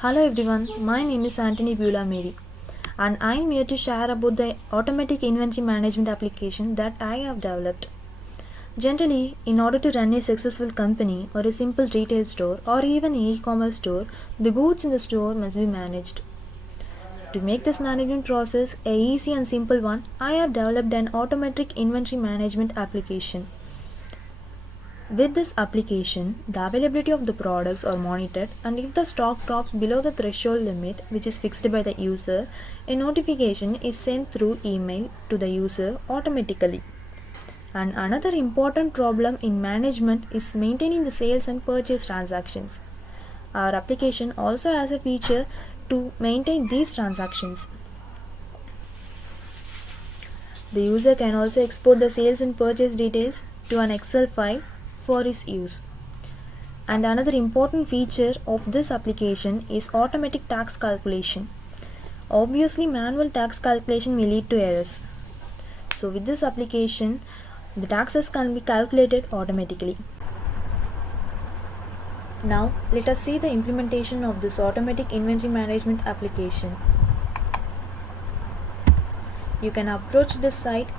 Hello everyone, my name is Anthony Bula Mary and I am here to share about the automatic inventory management application that I have developed. Generally, in order to run a successful company or a simple retail store or even an e-commerce store, the goods in the store must be managed. To make this management process a easy and simple one, I have developed an automatic inventory management application. With this application, the availability of the products are monitored, and if the stock drops below the threshold limit, which is fixed by the user, a notification is sent through email to the user automatically. And another important problem in management is maintaining the sales and purchase transactions. Our application also has a feature to maintain these transactions. The user can also export the sales and purchase details to an Excel file for his use. And another important feature of this application is automatic tax calculation. Obviously, manual tax calculation may lead to errors. So with this application, the taxes can be calculated automatically. Now, let us see the implementation of this automatic inventory management application. You can approach this site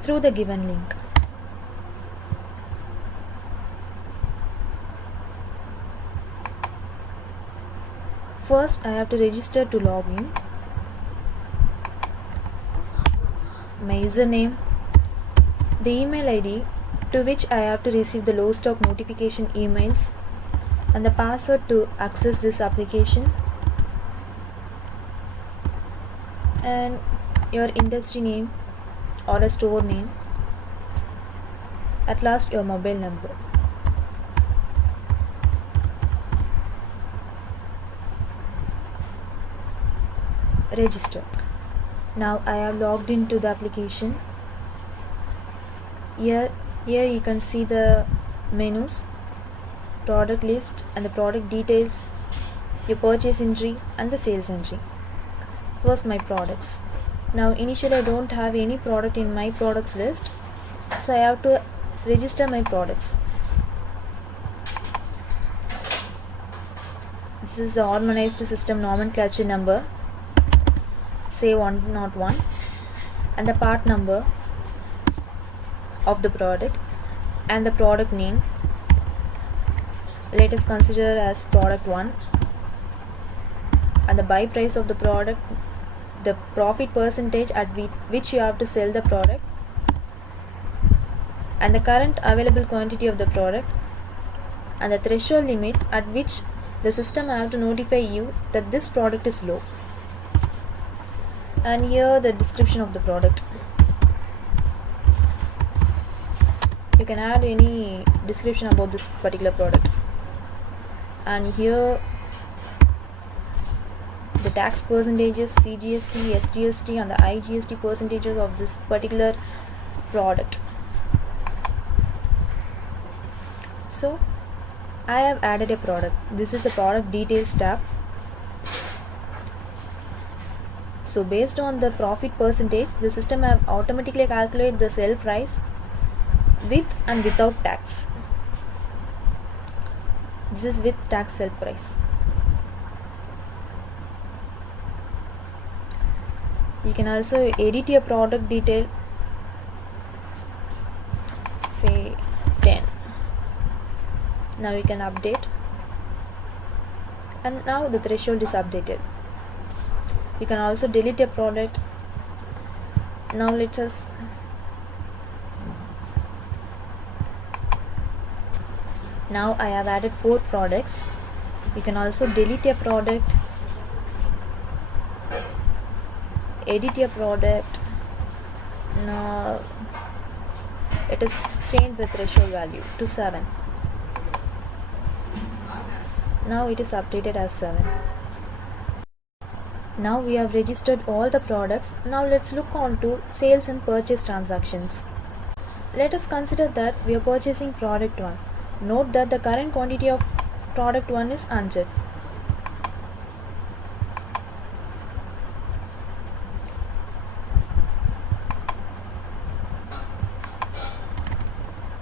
through the given link. First, I have to register to log in. My username, the email ID to which I have to receive the low stock notification emails, and the password to access this application, and your industry name or a store name, at last your mobile number. Register. Now I have logged into the application. Here you can see the menus, product list and the product details, your purchase entry and the sales entry. First, my products. Now initially I don't have any product in my products list, so I have to register my products. This is the harmonized system nomenclature number, say 101, and the part number of the product and the product name. Let us consider as product 1, and the buy price of the product, the profit percentage at which you have to sell the product, and the current available quantity of the product, and the threshold limit at which the system have to notify you that this product is low. And here the description of the product. You can add any description about this particular product. And here the tax percentages, CGST, SGST and the IGST percentages of this particular product. So I have added a product. This is a product details tab. So based on the profit percentage, the system have automatically calculated the sale price with and without tax. This is with tax sale price. You can also edit your product detail, say 10. Now you can update, and now the threshold is updated. You can also delete a product. Now let us now I have added 4 products. You can also delete a product, edit a product. Now let us change the threshold value to 7. Now it is updated as 7. Now we have registered all the products. Now let's look on to sales and purchase transactions. Let us consider that we are purchasing product 1. Note that the current quantity of product 1 is 100.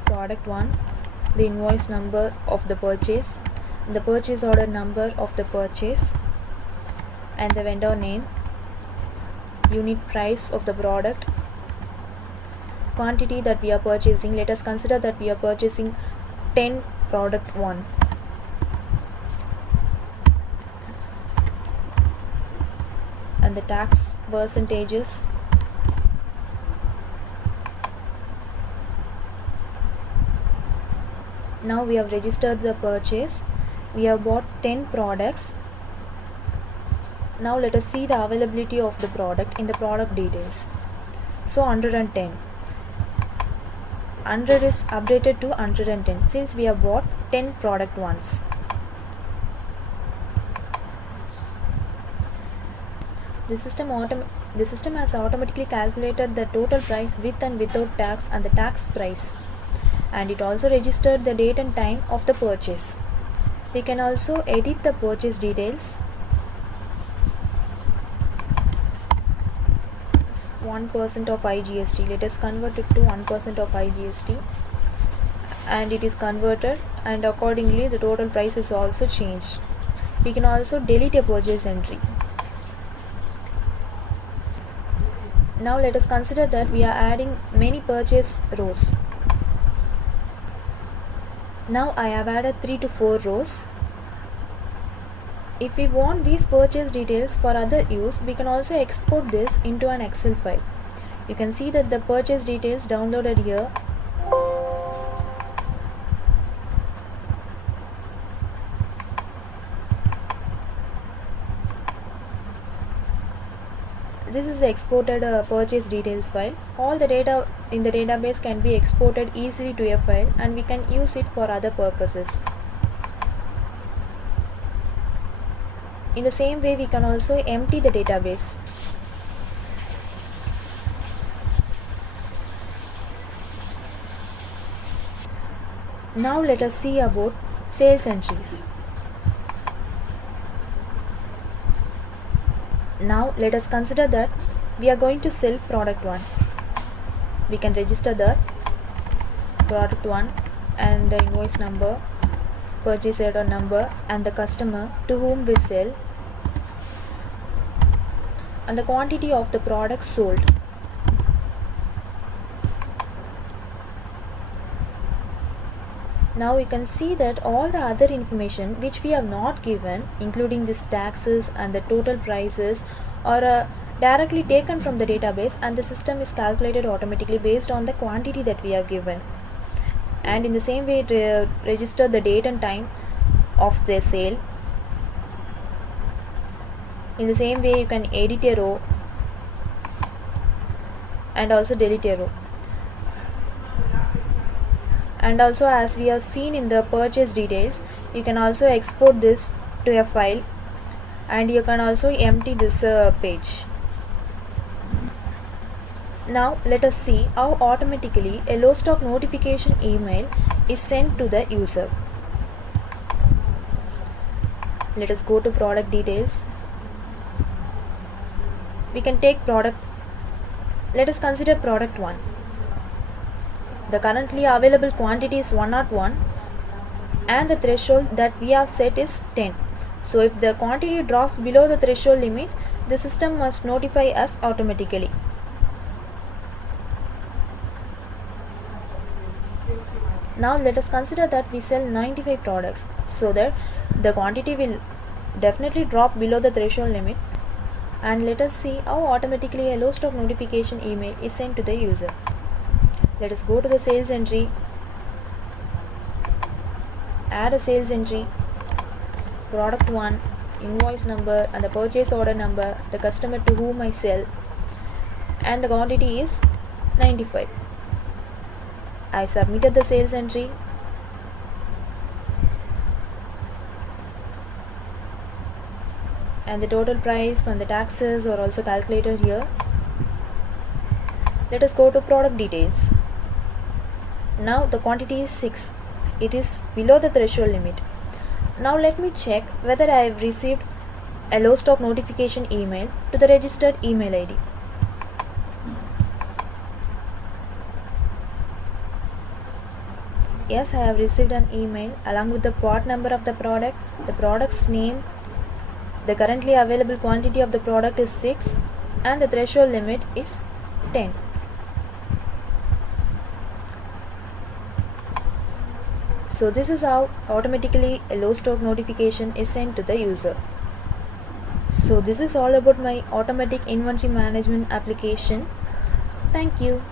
Product 1, the invoice number of the purchase, the purchase order number of the purchase, and the vendor name, unit price of the product, quantity that we are purchasing. Let us consider that we are purchasing 10 product 1, and the tax percentages, now we have registered the purchase. We have bought 10 products. Now let us see the availability of the product in the product details. So 110, 100 is updated to 110 since we have bought 10 product ones. The system has automatically calculated the total price with and without tax and the tax price, and it also registered the date and time of the purchase. We can also edit the purchase details. 1% of IGST, let us convert it to 1% of IGST, and it is converted, and accordingly the total price is also changed. We can also delete a purchase entry. Now let us consider that we are adding many purchase rows. Now I have added 3 to 4 rows. If we want these purchase details for other use, we can also export this into an Excel file. You can see that the purchase details downloaded here. This is the exported purchase details file. All the data in the database can be exported easily to a file, and we can use it for other purposes. In the same way, we can also empty the database. Now let us see about sales entries. Now let us consider that we are going to sell product 1. We can register the product 1 and the invoice number, purchase order number, and the customer to whom we sell, and the quantity of the product sold. Now we can see that all the other information which we have not given, including these taxes and the total prices, are directly taken from the database, and the system is calculated automatically based on the quantity that we have given. And in the same way, it register the date and time of the sale. In the same way, you can edit a row and also delete a row. And also, as we have seen in the purchase details, you can also export this to a file, and you can also empty this page. Now let us see how automatically a low stock notification email is sent to the user. Let us go to product details. We can take product. Let us consider product 1. The currently available quantity is 101, and the threshold that we have set is 10. So if the quantity drops below the threshold limit, the system must notify us automatically. Now let us consider that we sell 95 products, so that the quantity will definitely drop below the threshold limit. And let us see how automatically a low stock notification email is sent to the user. Let us go to the sales entry, add a sales entry, product 1, invoice number and the purchase order number, the customer to whom I sell, and the quantity is 95. I submitted the sales entry. And the total price and the taxes are also calculated here. Let us go to product details. Now the quantity is 6. It is below the threshold limit. Now let me check whether I have received a low stock notification email to the registered email ID. Yes, I have received an email along with the part number of the product, the product's name, The currently available quantity of the product is 6 and the threshold limit is 10. So this is how automatically a low stock notification is sent to the user. So this is all about my automatic inventory management application. Thank you.